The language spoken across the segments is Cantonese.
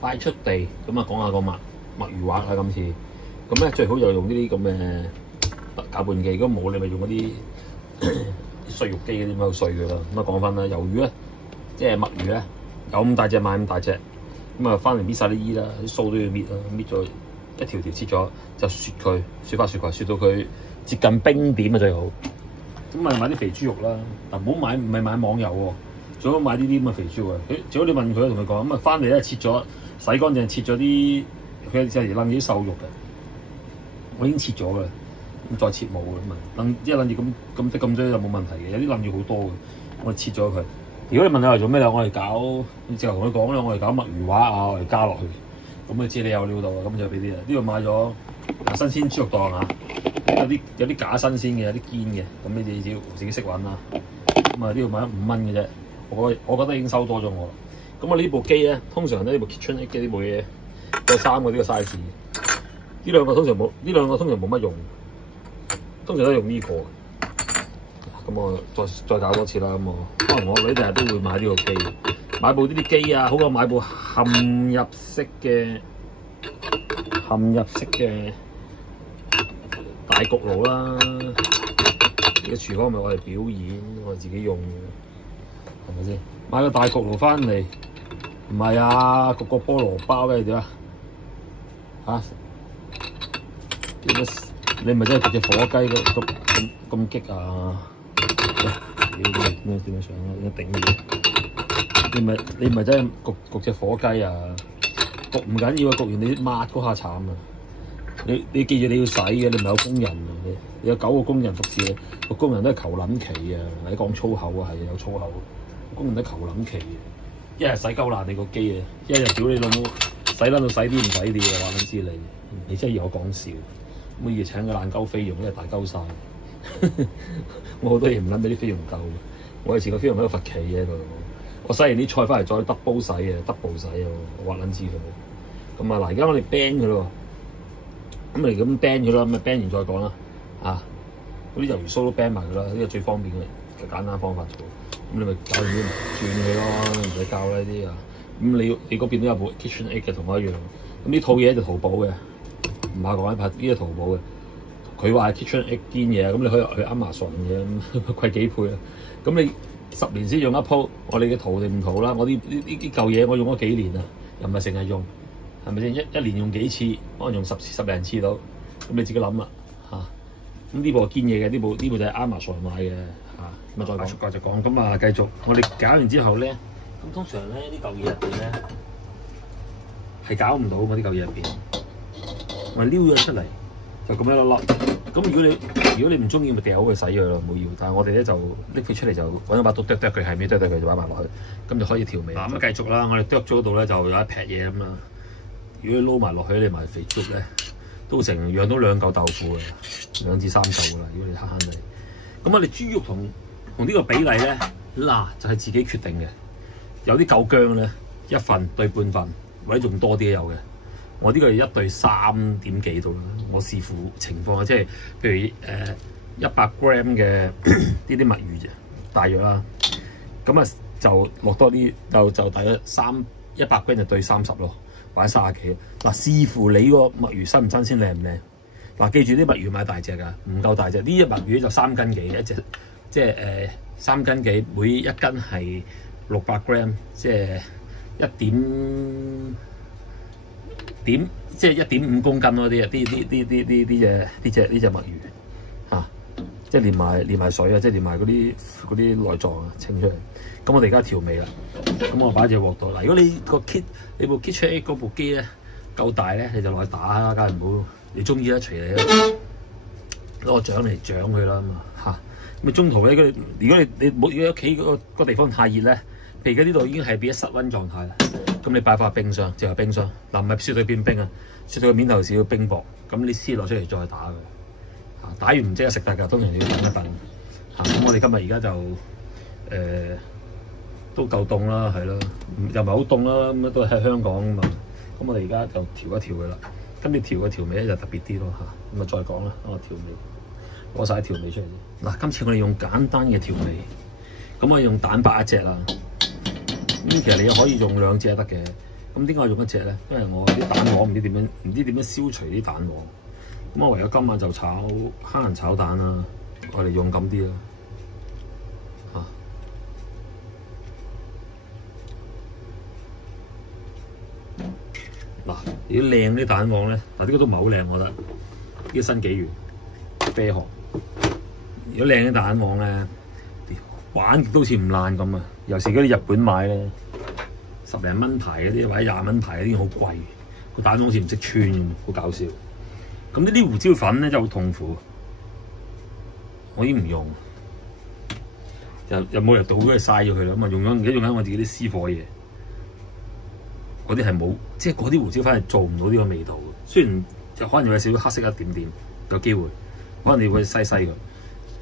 快出地咁啊，講下個墨魚滑啊，今次咁咧最好就用呢啲咁嘅攪拌機，如果冇你咪用嗰啲碎肉機嗰啲咁樣碎佢啦。咁啊講翻啦，魷魚咧，即係墨魚咧，有咁大隻買咁大隻，咁啊翻嚟搣晒啲衣啦，啲須都要搣啦，搣咗一條條切咗，就雪佢，雪花雪佢，雪到佢接近冰點啊最好。咁咪買啲肥豬肉啦，嗱唔好買唔係買網油喎。最好買呢啲咁嘅肥豬肉啊！最好你問佢同佢講，咁啊翻嚟咧切咗洗乾淨，切咗啲佢就係攆住啲瘦肉嘅，我已經切咗嘅，咁再切冇嘅咁啊，攆一攆住咁多就冇問題嘅，有啲攆住好多嘅，我切咗佢。如果你問我嚟做咩咧，我嚟搞，直頭同佢講啦，我嚟搞墨魚滑啊，我嚟加落去，咁佢知你有料到啊，咁就俾啲啦。呢度買咗新鮮豬肉檔啊，有啲假新鮮嘅，有啲堅嘅，咁你哋要自己識揾啦。咁啊呢度買咗5蚊嘅啫。我覺得已經收多咗我啦。咁我呢部機咧，通常咧呢部 KitchenAid 嘅呢部嘢有3個呢個 size。呢兩個通常冇乜用，通常都用呢個。咁我再搞多次啦。咁我可能我呢第日都會買呢個機，買部呢啲機啊，好過買部嵌入式嘅大焗爐啦。而家廚房咪我哋表演，我自己用。係咪先？買個大焗爐翻嚟，唔係啊，焗個菠蘿包咧點啊？嚇！你咪真係焗隻火雞咁激啊！點樣上啊？點樣頂住？你咪真係焗隻火雞啊！焗唔緊要啊，焗完你抹嗰下慘啊！你記住你要洗嘅，你唔係有工人啊！你有9個工人服侍你，個工人都係求撚期啊！你講粗口啊，係有粗口。工人都求撚期嘅，一日洗鳩爛你個機啊！一日屌你老母洗撚到洗啲唔洗啲嘅話，撚知你真係要我講笑，咁要請個爛鳩菲傭，因為大鳩晒。我好多嘢唔撚俾啲菲傭救，我以前個菲傭喺度罰企嘅度，我洗完啲菜翻嚟再double洗啊，double洗啊，我話撚知佢。咁啊嗱，而家我哋 ban 佢咯，咁你咁 ban 佢啦，咁啊 ban 完再講啦，嗰啲魷魚須都 ban 埋佢啦，呢個最方便嘅簡單方法做。咁你咪搞完啲轉佢咯，唔使教啦呢啲啊。咁你嗰邊都有部 KitchenAid 嘅同我一樣。咁呢套嘢就淘寶嘅，唔怕講呢個淘寶嘅。佢話係 KitchenAid 堅嘢，咁你可以去 Amazon 嘅，貴幾倍啊。咁你10年先用一鋪，我哋嘅淘定唔淘啦？我呢舊嘢我用咗幾年啊，又唔係成日用，係咪先？一年用幾次，可能用十零次到。咁你自己諗啦嚇。咁呢部係堅嘢嘅，呢部就係 Amazon 買嘅。咁啊再講，就講咁啊，繼續我哋搞完之後咧，咁通常咧呢嚿嘢入邊咧係搞唔到嘛，呢嚿嘢入邊，我撩咗出嚟就咁一粒粒。咁如果你唔中意咪掉佢洗佢咯，冇要。但係我哋咧就拎佢出嚟就揾一把刀剁佢，係咪剁佢就擺埋落去，咁就可以調味。咁繼續啦，我哋剁咗嗰度咧就有一劈嘢咁啦。如果你撈埋落去，你埋肥豬肉咧，都成養到2嚿豆腐嘅，2至3嚿噶啦。如果你慳慳地，咁我哋豬肉同呢個比例咧，嗱就係自己決定嘅。有啲夠薑咧，1份對半份，或者仲多啲有嘅。我呢個係1對3點幾度啦，我視乎情況啊，即係譬如100 gram 嘅呢啲墨魚啫，大約啦。咁啊就落多啲，就大約100 gram 就對30咯，或者30幾。嗱，視乎你個墨魚新唔新鮮，靚唔靚。嗱，記住啲墨魚買大隻㗎，唔夠大隻。呢隻墨魚就3斤幾一隻，即係3斤幾，每1斤係600 gram， 即係即係1.5公斤咯。呢隻墨魚嚇，即係連埋水啊，即係連埋嗰啲內臟啊，清出嚟。咁我哋而家調味啦。咁我擺隻鑊度。嗱，如果你部 KitchenAid 嗰部機咧夠大咧，你就落去打啦，梗係唔好。你中意一隨你攞個掌嚟掌佢啦嘛嚇。咁中途咧，如果你冇，如果屋企個地方太熱咧，譬如而家呢度已經係變咗室溫狀態啦。咁你擺翻冰箱，就係冰箱。嗱，唔係雪到變冰啊，雪到個面頭少少冰薄。咁你撕落出嚟再打佢嚇，打完唔即刻食得㗎，通常要等一等嚇。咁我哋今日而家就都夠凍啦，係咯，又唔係好凍啦，咁都喺香港啊嘛。咁我哋而家就調一調佢啦。咁你調個調味咧就特別啲咯嚇。咁啊再講啦，我調味攞晒啲調味出嚟先。嗱，今次我哋用簡單嘅調味，咁我用蛋白1隻啦。咁其實你可以用2隻得嘅。咁點解我用一隻咧？因為我啲蛋黃唔知點樣消除啲蛋黃。咁我唯有今晚就炒蝦仁炒蛋啦，我哋勇敢啲啦。嗱，如果靚啲蛋黃咧，嗱呢個都唔係好靚，我覺得呢個新紀元啤殼。如果靚啲蛋黃咧，玩極都好似唔爛咁啊！尤其嗰啲日本買咧，10零蚊牌嗰啲或者20蚊牌嗰啲好貴，個蛋黃好似唔識穿咁，好搞笑。咁呢啲胡椒粉咧真係好痛苦，我已經唔用，又冇入到，都係嘥咗佢啦。咁啊而家用緊我自己啲私貨嘢。嗰啲係冇，即係嗰啲胡椒粉係做唔到呢個味道嘅。雖然就可能有少少黑色一點點，有機會，可能你會西佢，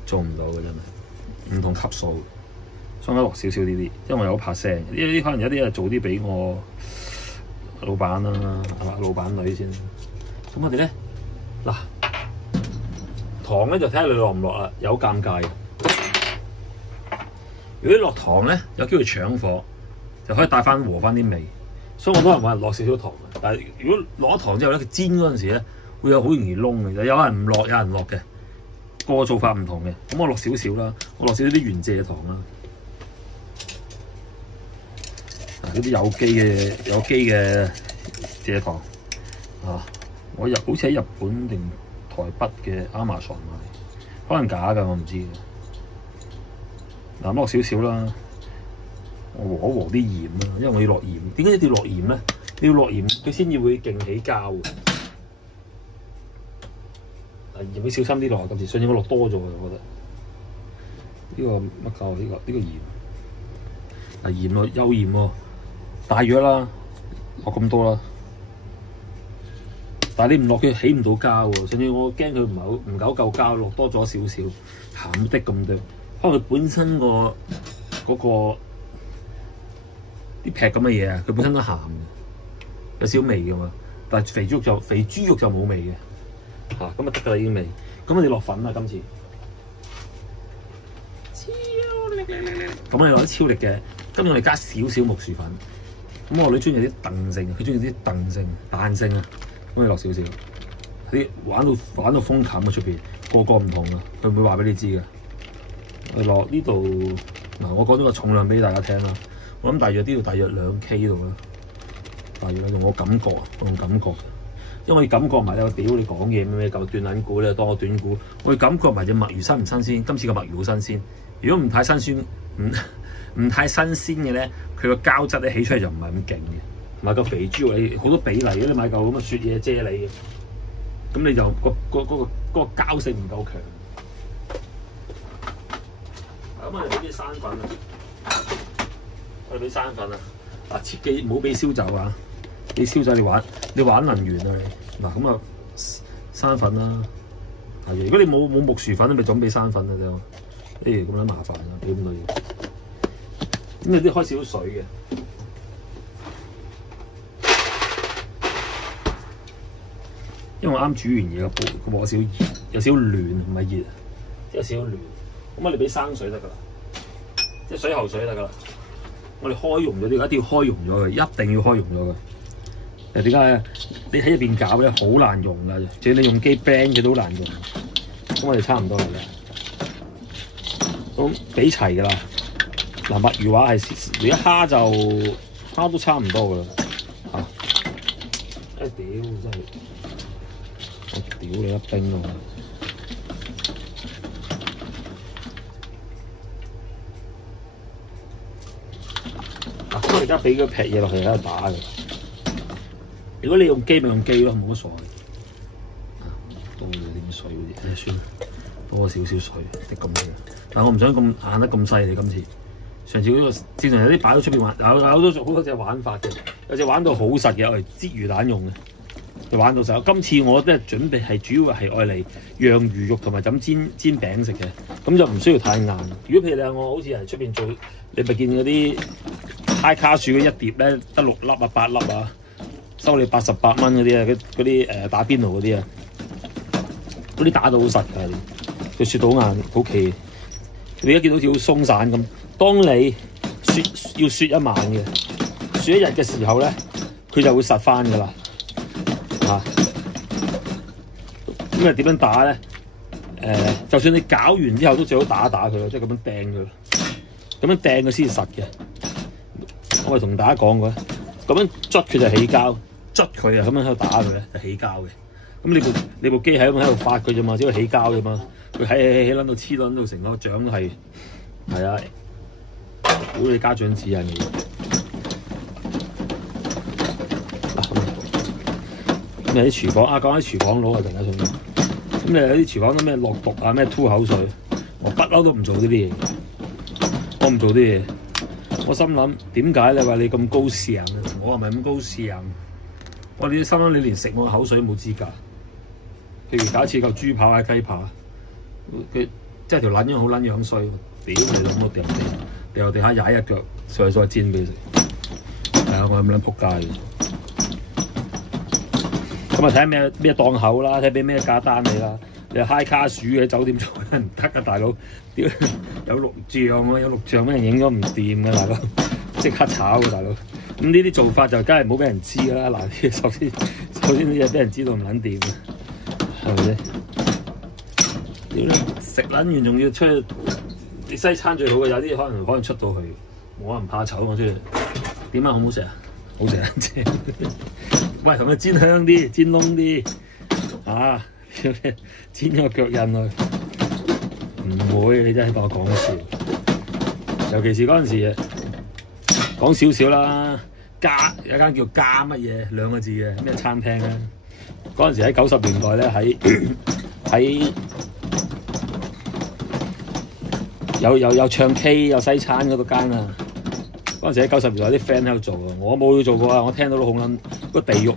做唔到嘅真係，唔同級數，所以我落少少呢啲，因為我有怕腥。呢啲可能有啲係做啲俾我老闆啦，係嘛，老闆女先。咁我哋咧，嗱，糖咧就睇下你落唔落啦，有尷尬。如果你落糖咧，有機會搶火，就可以帶翻和翻啲味。所以我都係話落少少糖嘅，但係如果落咗糖之後咧，佢煎嗰陣時咧會有好容易燶嘅，有人唔落，有人落嘅，個個做法唔同嘅。咁我落少少啦，我落少少啲原蔗糖啦。嗱，呢啲有機嘅蔗糖啊，我好似喺日本定台北嘅 Amazon 買，可能假㗎，我唔知嘅。嗱，落少少啦。我和啲鹽啦，因為我要落鹽。點解一定要落鹽咧？你要落鹽，佢先至會勁起膠嘅。鹽要小心啲落，今次上次我落多咗嘅，我覺得。呢個乜膠？呢個鹽。鹽咯，幼鹽喎，大約啦，落咁多啦。但係你唔落佢起唔到膠喎，甚至我驚佢唔夠膠，落多咗少少，鹹的咁多。可能佢本身嗰個。啲劈咁嘅嘢啊，佢本身都鹹嘅，有少味嘅嘛。但係肥豬肉就冇味嘅，咁啊得㗎啦已經味。咁我哋落粉啦今次，超力！咁我哋落啲超力嘅，今次我哋加少少木薯粉。咁我女中意有啲彈性，佢中意啲彈性啊。咁我哋落少少，啲玩到風琴啊出邊，個唔同啊，佢唔會話俾你知嘅。我落呢度嗱，我講咗個重量俾大家聽啦。我諗大約呢度大約2 K 度啦，大約用我感覺啊，用感覺嘅，因為我感覺埋咧，我屌你講嘢咩舊斷撚估咧，當我斷估，我感覺埋隻墨魚新唔新鮮。今次個墨魚好新鮮，如果唔太新鮮，唔太新鮮嘅咧，佢個膠質咧起出嚟就唔係咁勁嘅。買個肥豬肉你好多比例嘅，你買嚿咁嘅雪嘢啫喱嘅，咁你就個膠性唔夠強。咁我哋俾啲生粉啊！我哋俾生粉啊！嗱，切記唔好俾燒酒啊！俾燒酒你玩能源啊你！嗱咁啊，生粉啦。係，如果你冇木薯粉，你咪就咁俾生粉啊啫。咁樣麻煩啊，俾咁多嘢。咁你啲開少少水嘅，因為我啱煮完嘢個鑊有少少暖，唔係熱，有少少暖。咁我哋俾生水得㗎啦，即係水喉水得㗎啦。我哋開溶咗啲，一定要開溶咗佢，一定要開溶咗佢。點解咧？你喺入邊搞咧，好難溶㗎，即係你用機 band 佢都好難溶。咁我哋差唔多啦，都俾齊㗎啦。嗱，墨魚話係，如果蝦都差唔多㗎啦。屌真係，我屌你一冰啊！咁我而家俾嗰劈嘢落去喺度打嘅。如果你用機咪用機咯，冇乜所謂。多咗啲水嗰啲，算多少少水，滴咁多。但我唔想咁硬得咁犀利今次。上次嗰個正常有啲擺到出邊玩，有好多隻玩法嘅，有隻玩到好實嘅，我嚟煎魚蛋用嘅，就玩到實。今次我都係準備係主要係愛嚟釀魚肉同埋咁煎餅食嘅，咁就唔需要太硬。如果譬如你話我好似係出邊做，你咪見嗰啲嗨卡樹嗰一碟咧得6粒啊8粒啊，收你88蚊嗰啲啊，嗰啲打邊爐嗰啲啊，嗰啲打到好實㗎，佢雪到硬好奇。你而家見到好似好鬆散咁。當你要雪一晚嘅，雪一日嘅時候咧，佢就會實翻㗎啦。咁啊點樣打咧？就算你攪完之後都最好打一打佢咯，即係咁樣掟佢，咁樣掟佢先實嘅。我咪同大家講過，咁樣捽佢就起膠，捽佢啊咁樣喺度打佢咧就起膠嘅。咁你部機喺咁喺度發佢啫嘛，只係起膠啫嘛。佢起撚到黐撚到成個掌都係啊！估你家長指引嘅。咁有啲廚房講起廚房佬啊，突然間想講。咁你有啲廚房都咩落毒啊，咩吐口水，我不嬲都唔做呢啲嘢。我唔做啲嘢，我心諗點解你話你咁高尚？我係咪咁高尚？我哋心諗你連食我口水冇資格。譬如假設嚿豬扒或者雞扒，佢即係條撚樣好撚樣衰，屌你老母掉地下踩一腳，上去再煎俾你食。係啊，我咁撚仆街嘅。咁啊睇下咩檔口啦，睇俾咩價單你啦。你嗨卡鼠嘅酒店做唔得啊，大佬！屌有錄像喎，有錄像俾人影咗唔掂嘅大佬，即刻炒嘅大佬。咁呢啲做法就梗係唔好俾人知㗎啦。嗱，首先呢嘢俾人知道唔撚掂嘅，係咪先？屌你食撚完仲要出去，你西餐最好嘅，有啲可能出到去，我唔怕醜我出去。點啊？好唔好食啊？好食啊！喂，同佢煎香啲，煎燶啲啊！煎咗個腳印去，唔會，你真係當我講笑。尤其是嗰陣時，講少少啦，有間叫家乜嘢兩個字嘅咩餐廳咧？嗰陣時喺90年代咧，喺有唱 K 有西餐嗰度間啊。嗰陣時喺90年代啲 friend 喺度做啊，我冇做過啊，我聽到都好撚個地獄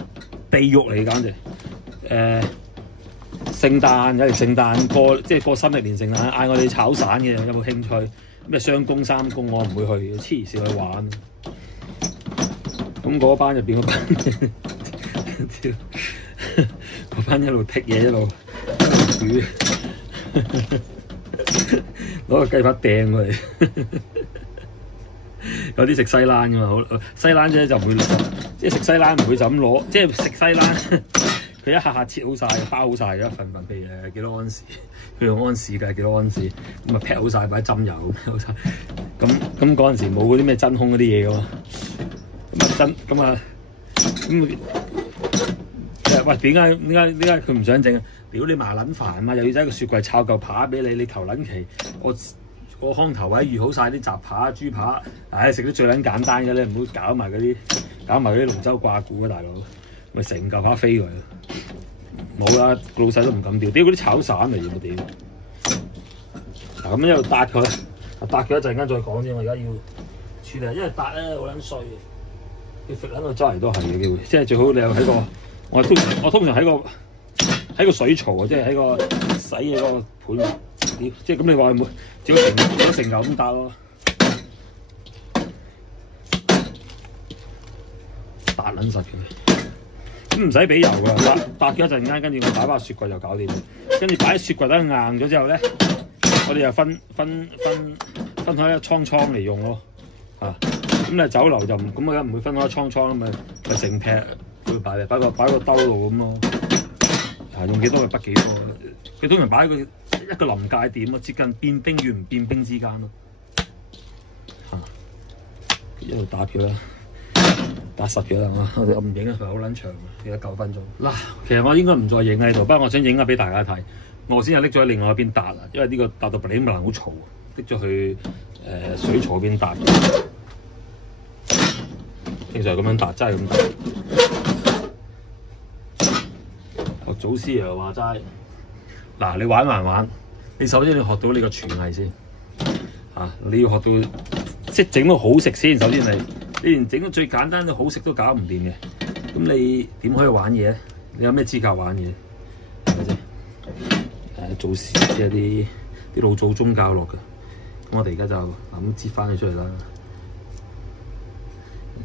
嚟，簡直聖誕有時聖誕過新歷年聖誕，嗌我哋炒散嘅，有冇興趣？咩雙公三公我唔會去，黐線去玩。咁嗰班入邊嗰班一路剔嘢一路煮，攞個雞扒掟過嚟。有啲食西蘭㗎嘛，好西蘭啫就唔會，即係食西蘭唔會就咁攞，即係食西蘭。佢一下切好晒，包好晒嘅一份，譬如幾多安士，佢用安士計幾多安士，咁啊劈好晒，擺浸油劈好晒。咁嗰陣時冇嗰啲咩真空嗰啲嘢㗎嘛，喂點解佢唔想整啊？屌你麻撚煩啊嘛，又要喺個雪櫃摷嚿扒俾你，你求撚其我康頭位預好晒啲雜扒、豬扒，食得最撚簡單嘅咧，唔好搞埋嗰啲龍舟掛鼓啊，大佬。咪成嚿扒飛佢，冇啦！老細都唔敢掉，屌嗰啲炒散嚟嘅屌！嗱咁一路搭佢一陣間再講啫，我而家要處理，因為搭咧好撚衰嘅，佢揈撚到周圍都係嘅機會，即係最好你又喺個我通常喺個水槽啊，即係喺個洗嘅嗰個盤，即係咁你話冇，只好成嚿咁搭咯，搭撚實佢。咁唔使俾油㗎，搭咗一陣間，跟住我擺翻雪櫃就搞掂。跟住擺喺雪櫃等硬咗之後咧，我哋又分開一倉嚟用咯，咁咧酒樓就唔咁啊，唔會分開倉咁咪成劈會擺個兜度咁咯。用幾多就不幾多，佢通常擺喺一個臨界點咯，接近變冰與唔變冰之間咯。一路打佢啦。打實嘅啦，我唔影啊，佢好撚長啊，有9分鐘。嗱，其實我應該唔再影喺度，不過我想影下俾大家睇。我先係拎咗喺另外一邊搭啊，因為呢個搭到鼻唔能好嘈，拎咗去水槽邊搭。正常咁樣搭，真係咁搭。學祖師爺話齋，嗱你玩，你首先你學到你個廚藝先，你要學到識整到好食先，首先你連整到最簡單嘅好食都搞唔掂嘅，咁你點可以玩嘢咧？你有咩資格玩嘢？係咪先？做事即係啲老祖宗教落嘅，咁我哋而家就咁接翻佢出嚟啦。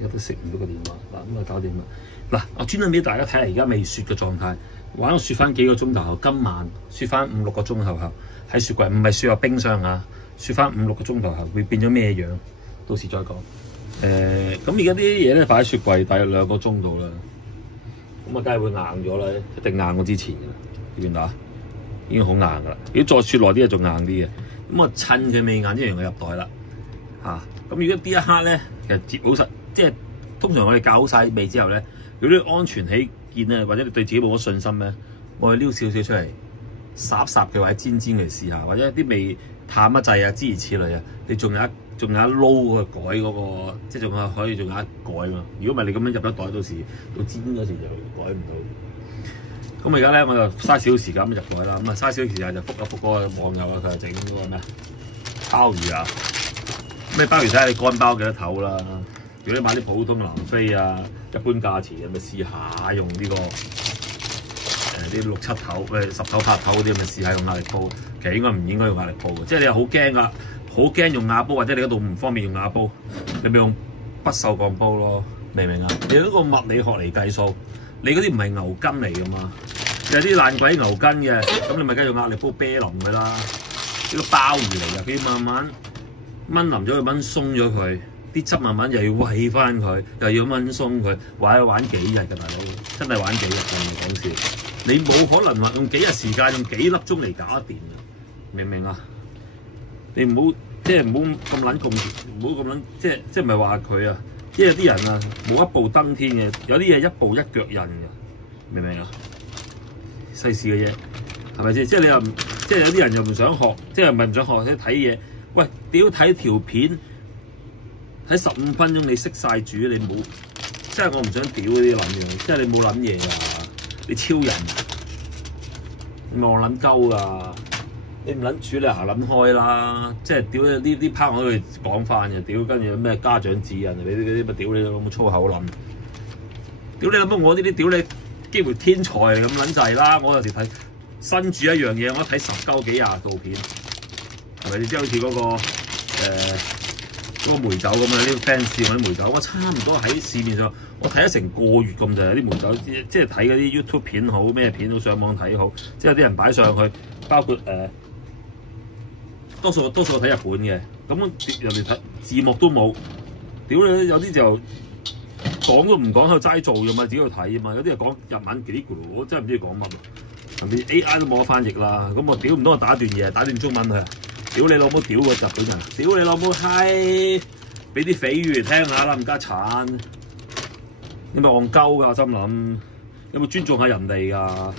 而家都食唔到個電話，嗱咁啊搞掂啦。嗱，我專登俾大家睇下而家未雪嘅狀態，玩到雪翻幾個鐘頭後，今晚雪翻5、6個鐘頭後喺雪櫃，唔係雪入冰箱啊，雪翻5、6個鐘頭後會變咗咩樣？到時再講。咁而家啲嘢咧擺喺雪櫃，大約2個鐘度啦。咁啊，梗係會硬咗啦，一定硬過之前嘅啦。呢邊打已經好硬噶啦，如果再雪耐啲啊，仲硬啲嘅。咁啊，趁佢未硬，一樣佢入袋啦。咁如果呢一刻咧，其實接好實，即係通常我哋校好晒味之後咧，如果你安全起見咧，或者你對自己冇乜信心咧，我哋撩少少出嚟，烚佢或者煎佢試下，或者啲味淡得滯啊，諸如此類啊，你仲有一撈個改嗰個，即係仲有可以仲有一改嘛。如果唔係你咁樣入咗袋，到時到煎嗰時就改唔到。咁而家咧我就嘥少少時間咁入袋啦，咁啊嘥少少時間就覆一覆嗰個網友啊，佢就整嗰個咩鮑魚啊。咩鮑魚睇下你乾鮑幾多頭啦。如果你買啲普通南非啊，一般價錢咪試下用呢個啲6、7頭、10頭、8頭嗰啲，咪試下用壓力煲。其實唔應該用壓力煲嘅，即係你又好驚噶，好驚用瓦煲，或者你嗰度唔方便用瓦煲，你咪用不鏽鋼煲咯，明唔明啊？你嗰個物理學嚟計數，你嗰啲唔係牛筋嚟噶嘛，有啲爛鬼牛筋嘅，咁你咪梗係用壓力煲啤腍佢啦。呢個鮑魚嚟㗎，佢要慢慢燜腍咗佢，燜鬆咗佢，啲汁慢慢又要煨翻佢，又要燜鬆佢，玩幾日㗎大佬，真係玩幾日㗎，唔係講笑。你冇可能話用幾日時間，用幾粒鐘嚟搞得掂㗎，明唔明啊？你唔好咁撚咁，唔好咁撚，即係唔係話佢啊？即係有啲人啊，冇一步登天嘅，有啲嘢一步一腳印嘅，明唔明啊？世事嘅嘢係咪先？即係你又即係有啲人又唔想學，即係唔係唔想學，睇嘢。喂，屌睇條片，睇15分鐘你識晒煮，你冇，即係我唔想屌嗰啲撚樣，即係你冇撚嘢㗎，你超人，你望撚鳩㗎，你唔撚煮你行撚開啦，即係屌呢 part 我都會講翻嘅，屌跟住咩家長指引，你啲咪屌你老母粗口撚，屌你老母我呢啲屌你幾乎天才咁撚滯啦，我有時睇新煮一樣嘢，我睇10幾廿套片。係咪？即係好似嗰個梅酒咁啊！啲 fans 用啲梅酒，我差唔多喺市面上，我睇咗成個月咁就係啲梅酒，即係睇嗰啲 YouTube 片好，咩片都上網睇好，即係有啲人擺上去，包括多數我睇日本嘅，咁人哋睇字幕都冇，屌你有啲就講都唔講，喺度齋做啫嘛，自己去睇啊嘛，有啲人講日文幾咕嚕，我真係唔知佢講乜啊！甚至 AI 都冇得翻譯啦，咁我屌唔到我打段嘢，打段中文佢。屌你老母！屌個日本人！屌你老母閪！俾啲匪語嚟聽下啦，唔加鏟！你咪戇鳩㗎，我心諗有冇尊重下人哋㗎？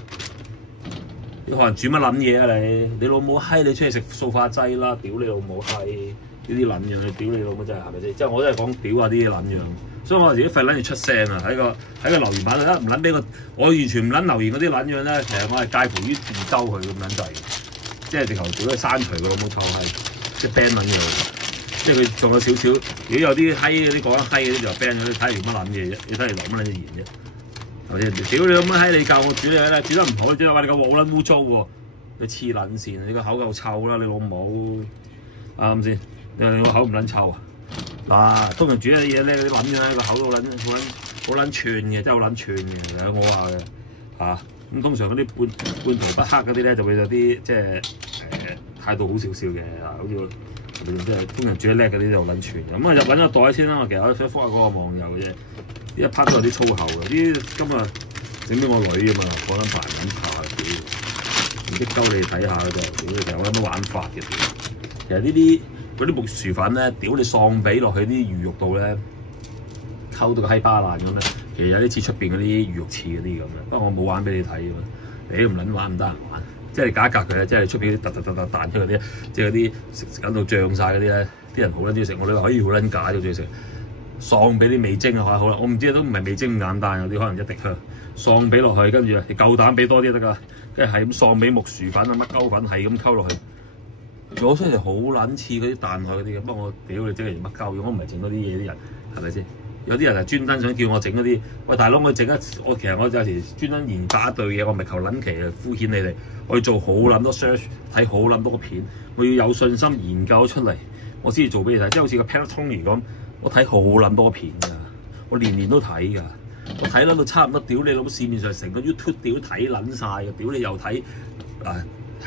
你學人煮乜撚嘢啊你？你老母閪！你出去食塑化劑啦！屌你老母閪！呢啲撚樣你屌你老母真係係咪先？即係我真係講屌下啲撚樣，所以我自己費撚住出聲啊！喺個留言板度唔撚俾我完全唔撚留言嗰啲撚樣咧，其實我係介乎於自修佢咁撚滯。即係直頭屌佢刪除個老母臭閪，即係 ban 撚嘢。即係佢仲有少少，如果有啲閪嗰啲講得閪嗰啲就 ban 咗，你睇嚟乜撚嘢啫？你睇嚟攞乜撚嘢言啫？係咪先？屌你老母閪！你教我煮嘢咧，煮得唔好，煮得話你個鑊好撚污糟喎！你黐撚線，你個口夠臭啦，你老母啱先？你個口唔撚臭啊？通常煮一啲嘢咧，你撚嘅個口都好撚串嘅，真係好撚串嘅。我話嘅嚇。咁通常嗰啲半途不黑嗰啲咧，就會有啲即係態度好少少嘅，好似即係通常煮得叻嗰啲就撚串嘅。咁啊入揾個袋先啦，其實我想覆下嗰個網友嘅啫。呢一 part 都有啲粗口嘅，啲今日整俾我女啊嘛，嗰撚煩撚怕屌，唔識鳩你睇下嘅啫，屌你成日有乜玩法嘅屌。其實呢啲嗰啲木薯粉咧，屌你喪俾落去啲魚肉度咧，溝到個閪巴爛咁咧。其實有啲似出邊嗰啲魚肉翅嗰啲咁嘅，不過我冇玩俾你睇㗎嘛，你都唔撚玩唔得閒玩，即係你隔一格佢咧，即係出邊啲突彈出嗰啲，即係嗰啲食緊到脹晒嗰啲咧，啲人好撚中意食，我哋話可以好撚假都中意食，喪俾啲味精啊，好啦，我唔知都唔係味精咁簡單，有啲可能一滴香，喪俾落去，跟住你夠膽俾多啲得㗎，跟住係咁喪俾木薯粉啊乜鳩粉係咁溝落去，攞出嚟好撚似嗰啲蛋海嗰啲嘅，不過我屌你整嚟乜鳩，我唔係整多啲嘢啲人，係咪先？有啲人係專登想叫我整嗰啲，喂大佬我整我其實我有時專登研發一對嘢，我唔係求撚其啊敷衍你哋，我要做好撚多 search， 睇好撚多個片，我要有信心研究出嚟，我先至做俾你睇。即係好似個 Panettone 咁，我睇好撚多片㗎，我年都睇㗎，我睇撚到差唔多屌你老母市面上成個 YouTube 屌睇撚晒嘅，屌你又睇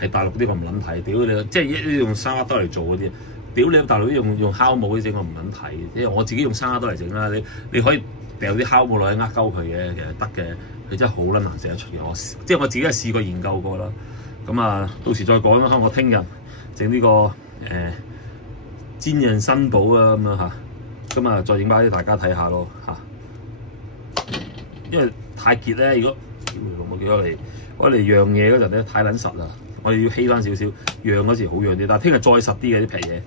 睇大陸啲我唔撚睇，屌你即係用3粒多嚟做嗰啲。屌你大佬用烤模去整，我唔撚睇，因為我自己用生蝦刀嚟整啦。你可以掉啲烤模落去呃鳩佢嘅，其實得嘅。佢真係好撚難食得出嘅，即係我自己係試過研究過啦。咁啊，到時再講啦。我聽日整呢個煎釀新寶啊咁樣嚇，咁啊再影翻俾大家睇下咯嚇。因為太結咧，如果我叫我嚟釀嘢嗰陣咧太撚實啦，我哋要稀翻少少，釀嗰時好釀啲。但係聽日再實啲嘅啲皮嘢，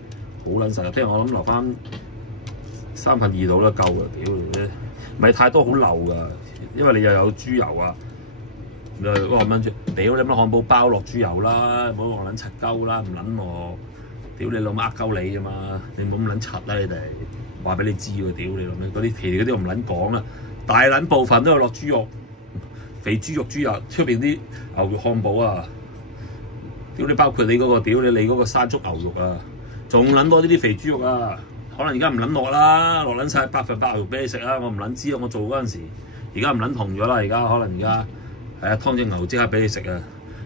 好撚實啊！聽日我諗留翻2/3度啦，夠啦，屌你！唔係太多好漏㗎，因為你又有豬油啊，你嗰個蚊豬，屌你乜漢堡包落豬油啦，唔好話撚柒鳩啦，唔撚我，屌你老母呃鳩你啫嘛，你唔好咁撚柒啦你哋，話俾你知喎，屌你老味，嗰啲皮嗰啲我唔撚講啦，大撚部分都有落豬肉，肥豬肉、豬油，出邊啲牛肉漢堡啊，屌你包括你嗰個，屌你嗰個山竹牛肉啊，仲撚多呢啲肥豬肉啊！可能而家唔撚落啦，落撚晒100%牛肉俾你食啊！我唔撚知啊，我做嗰陣時，而家唔撚同咗啦。而家可能而家係啊，劏隻牛即刻俾你食啊！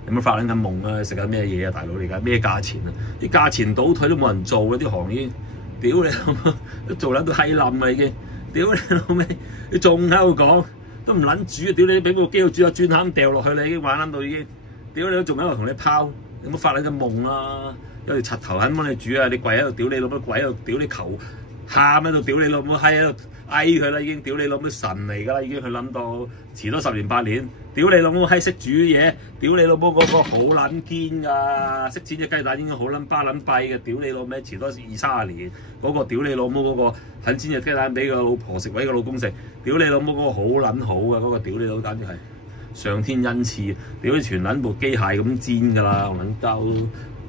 有冇發撚緊夢啊？食緊咩嘢啊，大佬？你而家咩價錢啊？啲價錢倒退都冇人做啦，啲行已經屌你老母，都做撚到閪冧啦已經，屌你老味，你仲喺度講，都唔撚煮啊！屌你俾部機度煮下轉下咁掉落去啦，已經玩撚到已經，屌你都仲喺度同你拋，有冇發撚緊夢啊？有條柒頭肯幫你煮啊！你跪喺度屌你老母，跪喺度屌你求喊喺度屌你老母，閪喺度嗌佢啦已經，屌你老母神嚟㗎啦已經，佢諗到遲多10年8年，屌你老母閪識煮嘢，屌你老母嗰個好撚堅㗎，識煎隻雞蛋應該好撚巴撚閉嘅，屌你老味遲多20-30年，嗰個屌你老母嗰個肯煎隻雞蛋俾個老婆食，俾個老公食，屌你老母嗰個好撚好嘅，嗰個屌你老簡直係上天恩賜，屌你全撚部機械咁煎㗎啦，撚鳩。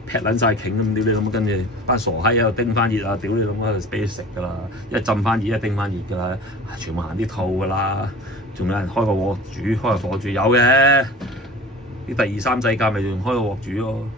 劈撚晒鉭咁，屌你老母，跟住班傻閪喺度叮翻熱啊！屌你老母喺度俾你食㗎啦，一浸翻熱，一叮翻熱㗎啦，全部行啲套㗎啦，仲有人開個鑊煮，開個火煮有嘅，啲第2、3世界咪仲開個鑊煮咯。